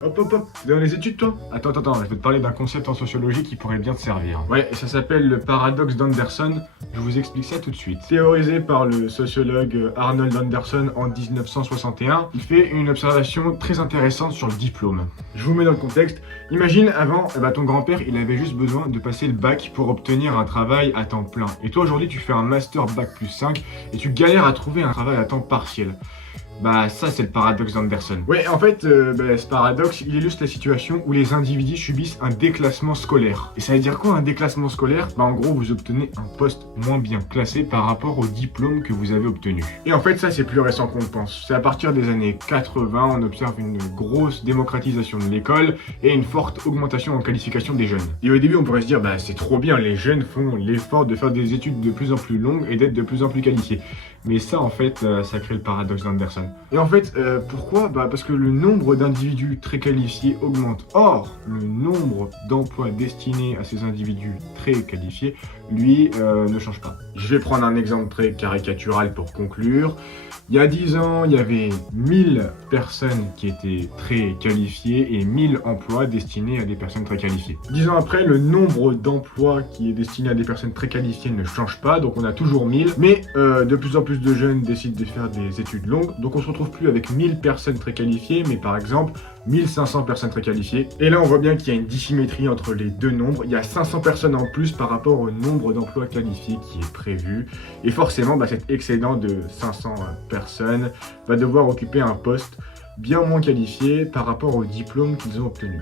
Hop hop hop, t'es dans les études toi? Attends, je vais te parler d'un concept en sociologie qui pourrait bien te servir. Ouais, ça s'appelle le paradoxe d'Anderson, je vous explique ça tout de suite. Théorisé par le sociologue Arnold Anderson en 1961, il fait une observation très intéressante sur le diplôme. Je vous mets dans le contexte, imagine avant, ton grand-père il avait juste besoin de passer le bac pour obtenir un travail à temps plein. Et toi aujourd'hui tu fais un master bac plus 5 et tu galères à trouver un travail à temps partiel. Bah ça c'est le paradoxe d'Anderson. Ouais en fait ce paradoxe il illustre la situation où les individus subissent un déclassement scolaire. Et ça veut dire quoi un déclassement scolaire? Bah en gros vous obtenez un poste moins bien classé par rapport au diplôme que vous avez obtenu. Et en fait ça c'est plus récent qu'on le pense. C'est à partir des années 80 on observe une grosse démocratisation de l'école et une forte augmentation en qualification des jeunes. Et au début on pourrait se dire bah c'est trop bien, les jeunes font l'effort de faire des études de plus en plus longues et d'être de plus en plus qualifiés. Mais ça en fait ça crée le paradoxe d'Anderson. Et en fait, pourquoi? Bah parce que le nombre d'individus très qualifiés augmente. Or, le nombre d'emplois destinés à ces individus très qualifiés, lui, ne change pas. Je vais prendre un exemple très caricatural pour conclure. Il y a 10 ans, il y avait 1000 personnes qui étaient très qualifiées et 1000 emplois destinés à des personnes très qualifiées. 10 ans après, le nombre d'emplois qui est destiné à des personnes très qualifiées ne change pas, donc on a toujours 1000. Mais de plus en plus de jeunes décident de faire des études longues, donc on se retrouve plus avec 1000 personnes très qualifiées, mais par exemple 1500 personnes très qualifiées. Et là, on voit bien qu'il y a une dissymétrie entre les deux nombres. Il y a 500 personnes en plus par rapport au nombre d'emplois qualifiés qui est prévu. Et forcément, cet excédent de 500 personnes va devoir occuper un poste bien moins qualifié par rapport au diplôme qu'ils ont obtenu.